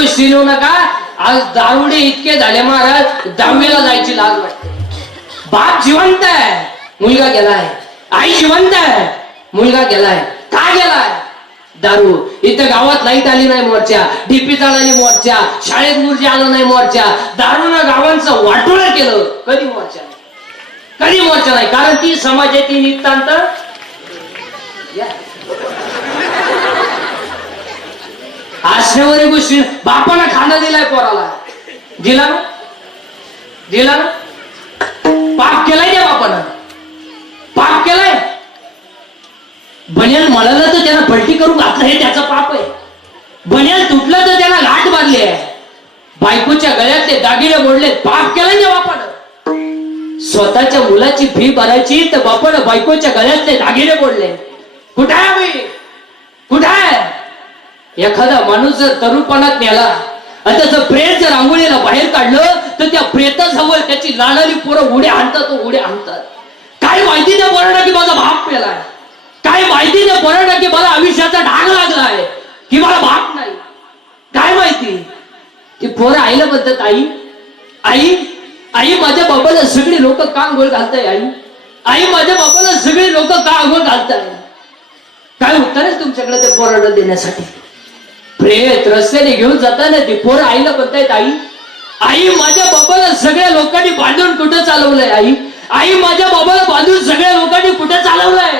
हसण्यावरी गोष्टी नका. आज दारुडे इतके झाले महाराज दहावीला जायची लाज वाटते. बाप जिवंत आहे. मुलगा गेलाय. आई जिवंत आहे. मुलगा गेलाय. का गेलाय? दारू. इथं गावात लाइट आली नाही मोर्चा. डीपी चालली मोर्चा. शाळेत मुर्जी आलं नाही मोर्चा. दारूनं गावांचं वाटोळ केलं. कधी मोर्चा कधी मोर्चा नाही? कारण ती समाजाची नितांत या. गोष्टी बापानं खाणं दिलाय पोराला. दिला ना? दिला ना? पाप केलाय त्या बापानं. पाप केलाय? बनेल मळालं तर त्यानं पलटी करून घातलं हे त्याचं पाप आहे. बनेल तुटलं तर त्यानं लाट बांधली आहे. बायकोच्या गळ्यातले दागिने मोडले पाप केलाय त्या बापानं. स्वतःच्या मुलाची फी भरायची तर बापानं बायकोच्या गळ्यातले दागिने मोडले. कुठे आहे कुठे आहे? एखादा माणूस जर तरुणपणात नेला आणि त्याचं प्रेत जर आंघोळीला बाहेर काढलं तर त्या प्रेताजवळ त्याची लाडाली पोरं उड्या आणतात तो उड्या आणतात. काय माहिती त्या पोरांना की माझा भाग पेलाय? काय माहिती त्या पोरांना की मला आयुष्याचा ढाग लागलाय? की मला बाप नाही? काय माहिती? ती पोरं आईला म्हणतात आई आई आई माझ्या बाबाला सगळी लोक का आंघोळ घालताय आई? आई माझ्या बाबाला सगळी लोक का आंघोळ घालताय? काय उत्तर आहे तुमच्याकडे ते पोरांना देण्यासाठी? प्रेत रस्त्याने घेऊन जाताना ती पोरं आईला म्हणतायत आई आई माझ्या बाबाला सगळ्या लोकांनी बांधून कुठं चालवलंय आई? आई माझ्या बाबाला बांधून सगळ्या लोकांनी कुठं चालवलंय?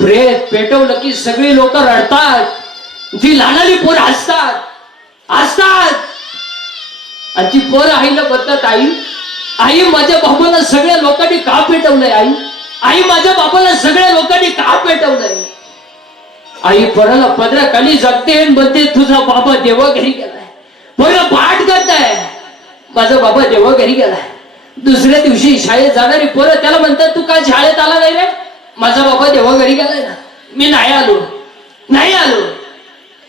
प्रेत पेटवलं की सगळी लोक रडतात. जी लहानाली पोरं हसतात. हसतात. आणि ती पोरं आईला म्हणतात आई आई माझ्या बाबाला सगळ्या लोकांनी का पेटवलंय आई? आई माझ्या बाबाला सगळ्या लोकांनी का पेटवलंय? आई पोराला पदरा खाली जगते म्हणते तुझा बाबा देवा घरी गेलाय. पोरं पाठ करताय. माझा बाबा देवा घरी गेलाय. दुसऱ्या दिवशी शाळेत जाणारी पोरं त्याला म्हणतात तू काय शाळेत आला नाही रे? माझा बाबा देवा घरी गेलाय ना. मी नाही आलो. नाही आलो.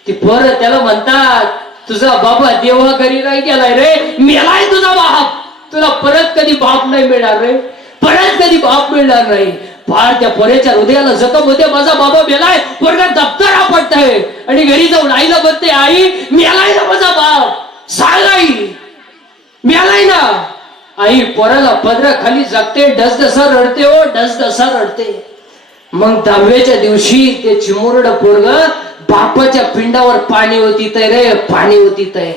ती पोरं त्याला म्हणतात तुझा बाबा देवा घरी नाही गेलाय रे. मेलाय तुझा बाप. तुला परत कधी बाप नाही मिळणार रे. परत कधी बाप मिळणार नाही. फार त्या पोऱ्याच्या हृदयाला जखम होते माझा बाबा मेलाय पोरगा दप्तरा पडतय. आणि घरी जाऊन आईला म्हणते आई मेलाय ना माझा बाप सांग आई मेलाय ना. आई पोराला पदरा खाली जगते डस दसा रडते हो डस दसा रडते. मग दहाव्याच्या दिवशी ते चिमुरड पोरग बापाच्या पिंडावर पाणी होती तय रे पाणी होती तय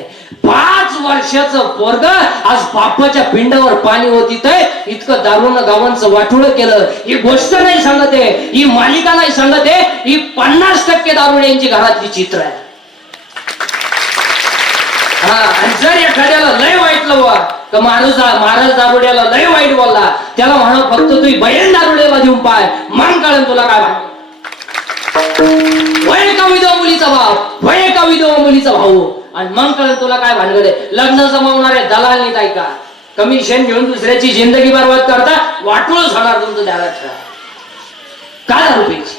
पाच वर्षाचं पोरग आज बापाच्या पिंडावर पाणी होती इतकं दारुण गावांचं वाटोळ केलं. ही गोष्ट नाही सांगत आहे ही मालिका नाही सांगत आहे ही पन्नास टक्के दारुड्यांची घरातली चित्र आहे. हा आणि जर एखाद्याला लय वाईटलं वा तर माणूस महाराज दारुड्याला लय वाईट बोलला. त्याला म्हणा फक्त तू बहीण दारुड्याला देऊन पाय. मान कळन तुला काय वय का विधवा मुलीचा भाव वय का विधवा मुलीचा भाऊ. आणि मग कळन तुला काय भानगड? आहे लग्न जमवणारे दलाल नाहीत ऐका कमिशन घेऊन दुसऱ्याची जिंदगी बरबाद करता वाटूळच होणार तुमचं द्यायला ठेवा काय दारू प्यायची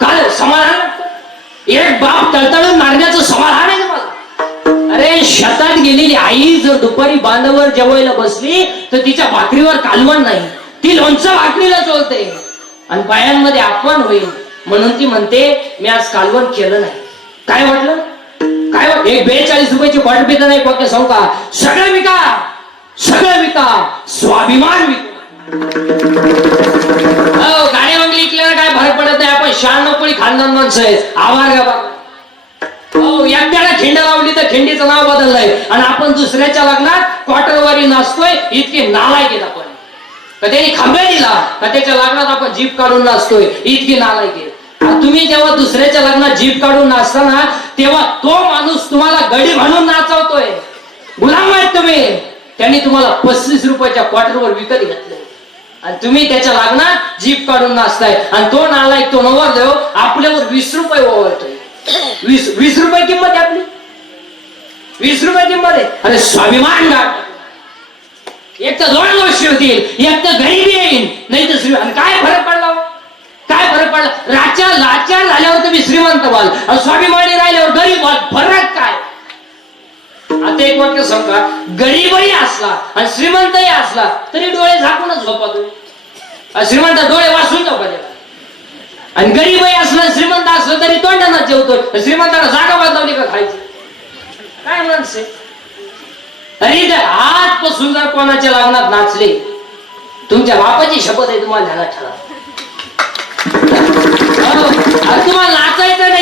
काय समाधान एक बाप तळतळून मारण्याचं समाधान आहे तुम्हाला अरे शेतात गेलेली आई जर दुपारी बांधावर जेवायला बसली तर तिच्या भाकरीवर कालवण नाही. ती लोणचं भाकरीला चोलते आणि बायांमध्ये अपमान होईल. म्हणून ती म्हणते मी आज कालवण केलं नाही. काय म्हटलं? काय हो? एक बेचाळीस रुपयाची बॉटल पिता नाही पक्के सांगू का सगळं विका सगळं विका. स्वाभिमान विका. हो, गाडी मग काय भर पडत नाही. आपण शहाण्णव कोळी खानदान माणसं आहे आभार. का एकट्याला खिंड लावली तर खिंडीचं नाव बदललंय. आणि आपण दुसऱ्याच्या लग्नात क्वार्टरवारी नाचतोय इतके नालायक आहेत आपण. का त्यांनी खांबे दिला का त्याच्या लग्नात आपण जीप काढून नाचतोय इतकी नालायक आहे तुम्ही जेव्हा दुसऱ्याच्या लग्नात जीप काढून नाचताना तेव्हा तो माणूस तुम्हाला गडी म्हणून नाचवतोय. गुलाम आहेत तुम्ही. त्यांनी तुम्हाला पस्तीस रुपयाच्या क्वार्टरवर विकत घेतले. आणि तुम्ही त्याच्या लग्नात जीप काढून नाचताय. आणि तो नालायक तो नवर देव आपल्यावर वीस रुपये ओवळतोय. वीस वीस रुपये किंमत आहे आपली. वीस रुपये किंमत आहे. अरे स्वाभिमान गाठ एक तर दोन गोष्टी होतील. एक तर गरीबी येईल. नाही तर आणि काय फरक पडला हो? फरक राच्या लाचार झाल्यावर तुम्ही श्रीमंत व्हाल. स्वाभिमानी राहिल्यावर गरीब व्हाल. फरक काय? आता एक वाक्य सांगा. गरीबही असला आणि श्रीमंतही असला तरी डोळे झाकूनच झोपा तुम्ही. श्रीमंत डोळे वाचून झोपा आणि गरीबही असला श्रीमंत असलं तरी तोंडानं जेवतो. श्रीमंताला जागा बांधवली का खायची? तरी जर आजपासून जर कोणाच्या लग्नात नाचले तुमच्या बापाची शपथ आहे तुम्हाला ध्यानात ठेवा. हो, अरे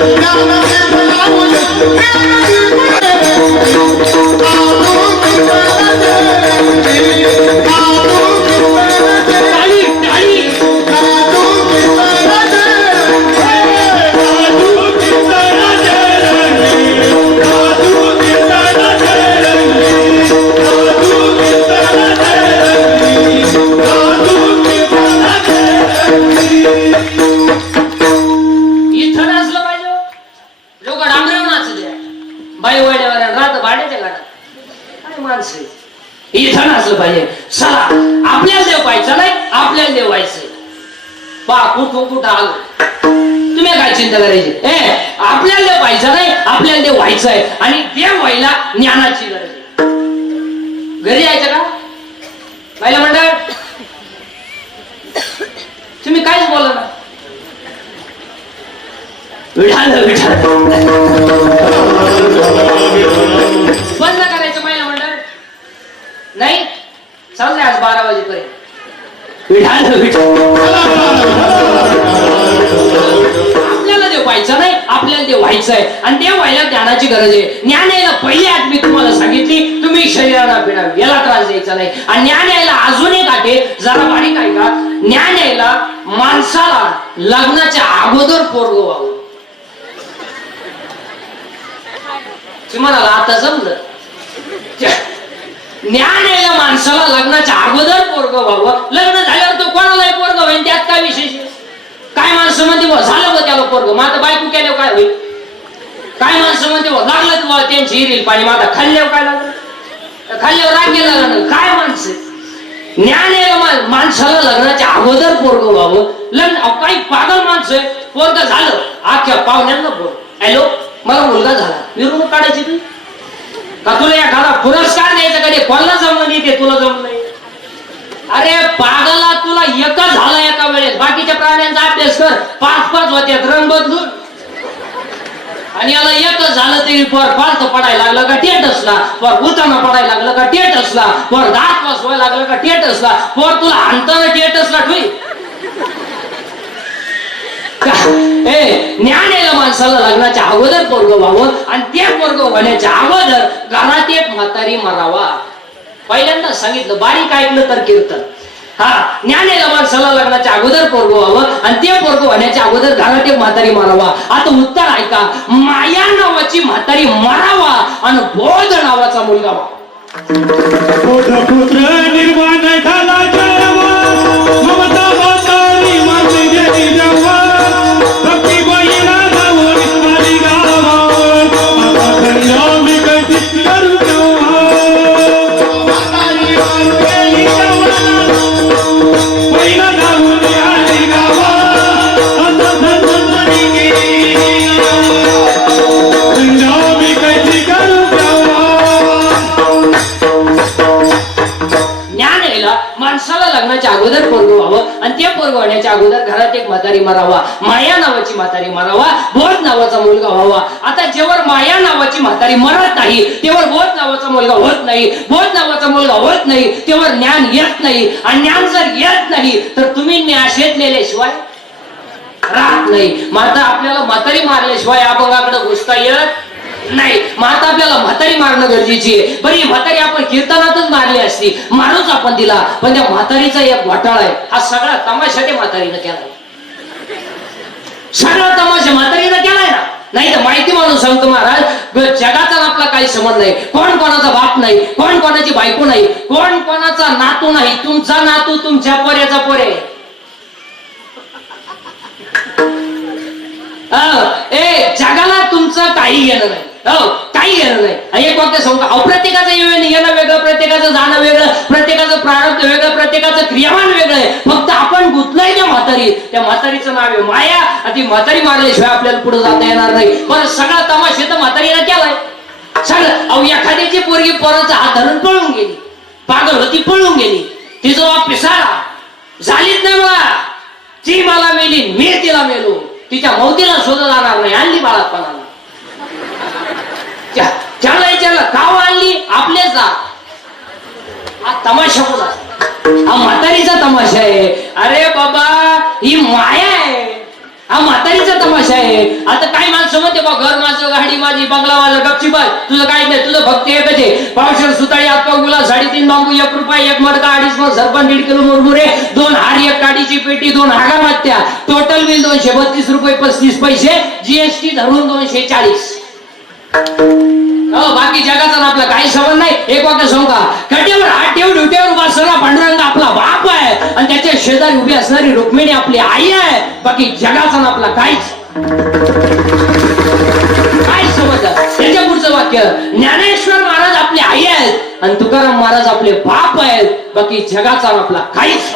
Now, now, now, now, now, now, now, बाई वाड्यावर राहत भाड्याच्या गाडात काय माणसं आहेत? इथं नाचलं पाहिजे चला आपल्याला देव पाहिजे नाही आपल्याला देव व्हायचं. पा कुठं कुठं आलो? तुम्ही काय चिंता करायची? ए आपल्याला देव पाहिजे नाही आपल्याला देव व्हायचं आहे. आणि देव व्हायला ज्ञानाची गरज आहे. घरी यायचं का? पहिला म्हणतात तुम्ही काहीच बोला ना विठाल विठाल. बंद करायचं महिला मंडळ नाही चाललंय आज बारा वाजेपर्यंत. आपल्याला देव व्हायचं नाही आपल्याला देव व्हायचं आहे. आणि देव व्हायला ज्ञानाची गरज आहे. ज्ञान यायला पहिली आठ मी तुम्हाला सांगितली तुम्ही शरीराला पिडावी याला त्रास द्यायचा नाही. आणि ज्ञान यायला अजून एक आठे जरा बारीक आहे का ज्ञान यायला माणसाला लग्नाच्या अगोदर पोरग व्हावं. तुम्हाला आता समजलं ज्ञान यायला माणसाला लग्नाच्या अगोदर पोरग व्हावं. लग्न झाल्यावर तो कोणालाही पोरग होईल त्यात काय विशेष? काय माणसं म्हणते झालं बघ त्याला पोरग. मग आता बायको केल्यावर काय होईल? काय माणसं म्हणते लागलं तुला त्यांची हिरील पाणी. मग आता खाल्ल्यावर काय लागलं? खाल्ल्यावर राग गेला लागलं. काय माणसं? ज्ञान आहे माणसाला लग्नाच्या अगोदर पोरग व्हावं. लग्न अहो, काही पागल माणसं पोरग झालं. आख्या पाहुण्यांना पोर हॅलो? मला मुलगा झाला. मिरवणूक काढायची तू? का तुला एखादा पुरस्कार द्यायचा कधी? कोणाला जमलं नाही ते? तुला जमलं नाही. अरे पागला तुला एकच झालं एका वेळेस. बाकीच्या प्राण्यांचा अभ्यास कर. पाच पाच होत्यात रंग बदलून. आणि याला एकच झालं तरी पर फालत पडायला लागलं का टेट असला पर उताना पडायला लागलं का टेट असला पर दात वास लागलं का टेट असला पर तुला अंताना टेट असला ठुई ए ज्ञान यायला माणसाला लग्नाच्या अगोदर पोरग व्हावं आणि त्या पोरग होण्याच्या अगोदर घरात एक म्हातारी मरावा. पहिल्यांदा सांगितलं बारीक ऐकलं तर कीर्तन. हा ज्ञान यायला माणसाला लग्नाच्या अगोदर पोरग व्हावं आणि ते पोरग होण्याच्या अगोदर घरात एक म्हातारी मारावा. आता उत्तर ऐका माया नावाची म्हातारी मरावा आणि बोध नावाचा मुलगा व्हावा. लग्नाच्या अगोदर पोरग व्हावं आणि त्या पोरग होण्याच्या अगोदर घरात एक म्हातारी मारावा माया नावाची म्हातारी मारावा बोध नावाचा मुलगा व्हावा. आता जेव्हा माया नावाची म्हातारी मरत नाही तेव्हा बोध नावाचा मुलगा होत नाही बोध नावाचा मुलगा होत नाही तेव्हा ज्ञान येत नाही. आणि ज्ञान जर येत नाही तर तुम्ही न्याशेत नेल्याशिवाय राहत नाही. माता आपल्याला म्हातारी मारल्याशिवाय अभंगाकडे घुसता येत नाही माता आपल्याला म्हातारी मारणं गरजेची आहे. बरी म्हातारी आपण कीर्तनातच मारली असती मारूच आपण दिला पण त्या म्हातारीचा एक घोटाळा आहे. हा सगळा तमाशा त्या म्हातारीनं केला सगळा तमाशा म्हातारीनं केलाय ना? नाही तर माहिती म्हणून सांगतो महाराज जगाचा आपला काही संबंध नाही. कोण कोणाचा बाप नाही कोण कोणाची बायको नाही कोण कोणाचा नातू नाही तुमचा नातू तुमच्या पोऱ्याचा पोरे ए जगाला तुमचं काही घेणं नाही. हो काही घेणं नाही. एक वाक्य सांगू अहो, प्रत्येकाचं येणं येणं वेगळं प्रत्येकाचं जाणं वेगळं प्रत्येकाचं प्रारब्ध वेगळं प्रत्येकाचं क्रियामान वेगळं आहे. फक्त आपण गुतलंय त्या म्हातारी. त्या म्हातारीचं नाव आहे माया. आणि ती म्हातारी मारल्याशिवाय आपल्याला पुढे जाता येणार नाही. पण सगळा तमाशे तर म्हातारीला केलाय. सगळं अहो एखाद्याची पोरगी पोराचा हात धरून पळून गेली. पागल होती पळून गेली. तिचा बाप पिसाळा. झालीच नाही मला ती मला मेली मी तिला मेलो. तिच्या मौतीला शोध जाणार नाही. आणली बाळापणाला. त्या- त्याला विचारलं काव आणली आपले जा. हा तमाशा बोला. हा म्हातारीचा तमाशा आहे. अरे बाबा ही माया आहे. हा म्हातारीचा तमाशा आहे. आता काही माणसं म्हणते बा घर माझं गाडी माझी बंगला माझा गपची बाय तुझं काय नाही तुझं फक्त एकच आहे. पावशेर सुताळी आत्मा गुला साडेतीन बांबू एक रुपये एक मडका अडीच मग सरपण दीड किलो मुरमुरे दोन हार एक काडीची पेटी दोन हागा मात्या. टोटल बिल दोनशे बत्तीस रुपये पस्तीस पैसे. जीएसटी धरून दोनशे चाळीस. हो, बाकी जगाचा ना आपला काही संबंध नाही. एक वाक्य सांगू का? हात ठेवून ड्युटीवर उभा असणारा पांडुरंग आपला बाप आहे. आणि त्याच्या शेजारी उभी असणारी रुक्मिणी आपली आई आहे. बाकी जगाचा आपला काहीच काय समज त्याच्या पुढचं वाक्य ज्ञानेश्वर महाराज आपली आई आहेत आणि तुकाराम महाराज आपले बाप आहेत. बाकी जगाचा आपला काहीच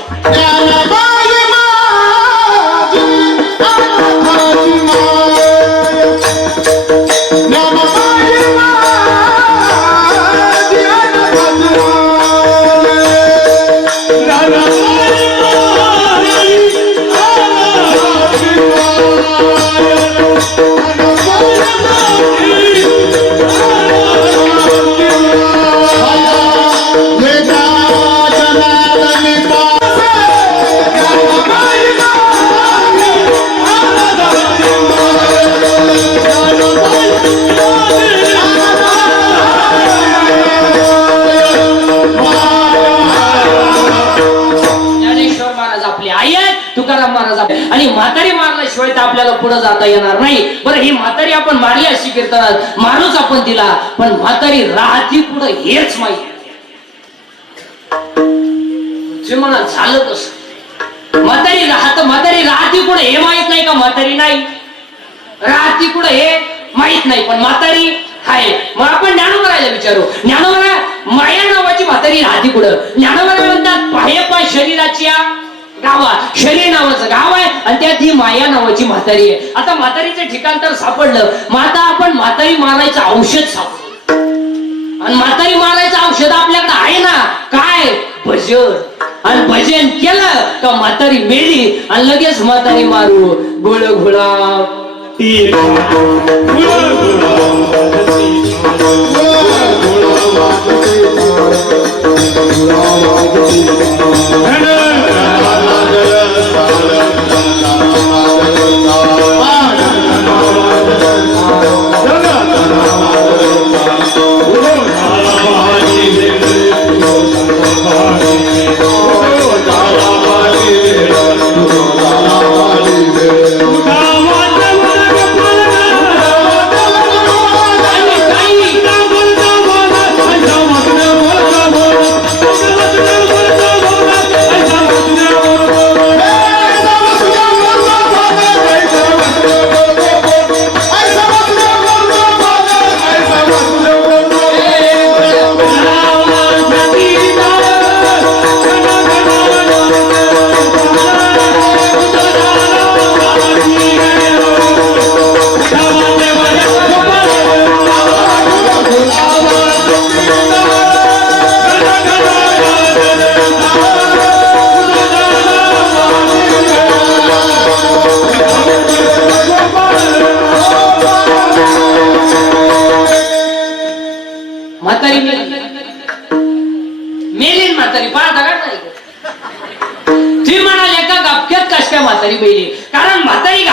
अशी माणूस आपण दिला पण म्हातारी राहती पुढे हेच माहिती जे म्हणा झालं कस? म्हातारी राहत म्हातारी राहती पुढे हे माहीत नाही का म्हातारी नाही? राहती पुढे हे माहीत नाही पण म्हातारी आहे मग आपण ज्ञानोबरायला विचारू. ज्ञानोबरा माया नावाची म्हातारी राहती पुढं ज्ञानोबरा म्हणतात पाहे पाय शरीराची या गावा शरीर नावाचं गाव आहे आणि त्यात ही माया नावाची म्हातारी आहे. आता म्हातारीचं ठिकाण तर सापडलं. मग आता आपण म्हातारी मारायचं औषध सापडलं. आणि म्हातारी मारायचं औषध आपल्याकडे आहे ना? काय? भजन. आणि भजन केलं का म्हातारी मेली आणि लगेच म्हातारी मारू. गुळ गुळा आणि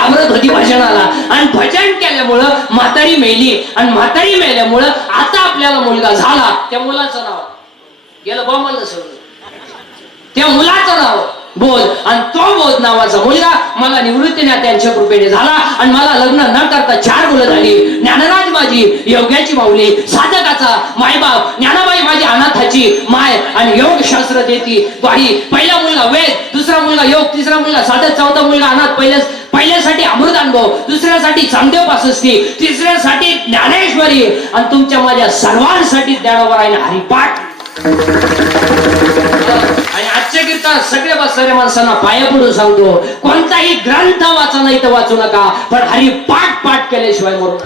म्हातारी घाबरत भजनाला आणि भजन केल्यामुळं म्हातारी मेली. आणि म्हातारी मेल्यामुळं आता आपल्याला मुलगा झाला. त्या मुलाचं नाव. गेलं बा सगळं. त्या मुलाचं नाव. बोल. आणि तो बोध नावाचा मुलगा मला निवृत्तीने त्यांच्या कृपेने झाला. आणि मला लग्न न करता चार मुलं झाली. ज्ञानराज माझी योग्याची माऊली साधकाचा मायबाप ज्ञानाबाई माझी अनाथाची माय आणि योग शास्त्र देती बाई. पहिला मुलगा वेद दुसरा मुलगा योग तिसरा मुलगा साधक चौथा मुलगा अनाथ पहिल्या पहिल्यासाठी अमृत अनुभव दुसऱ्यासाठी चांगदेव पासष्टी तिसऱ्यासाठी ज्ञानेश्वरी. आणि तुमच्या माझ्या सर्वांसाठी ज्ञानोबा आहे हरिपाठ. आजच्या कीर्तन सगळे बसणाऱ्या माणसांना पाया पडून सांगतो कोणताही ग्रंथ वाचा नाही तर वाचू नका पण हरी पाठ पाठ केल्याशिवाय मरू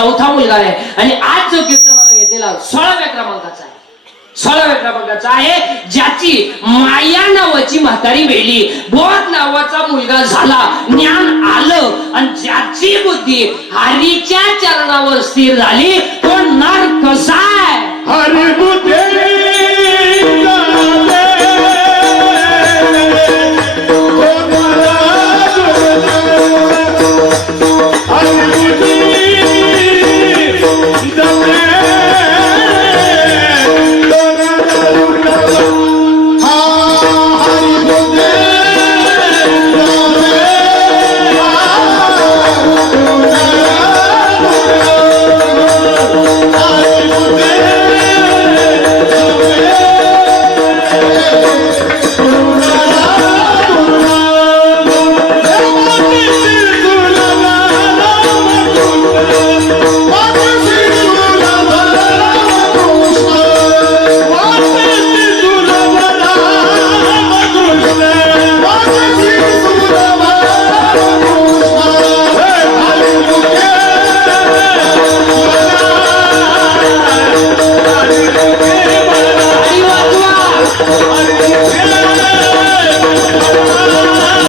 चौथा मुलगा आहे. आणि आज जो कीर्तनाला घेतलेला सोळाव्या क्रमांकाचा आहे. सोळाव्या क्रमांकाचा आहे ज्याची माया नावाची म्हातारी वेली बोध नावाचा मुलगा झाला. ज्ञान आलं. आणि ज्याची बुद्धी हरीच्या चरणावर स्थिर झाली तो नर कसा आहे. हरी बुद्धी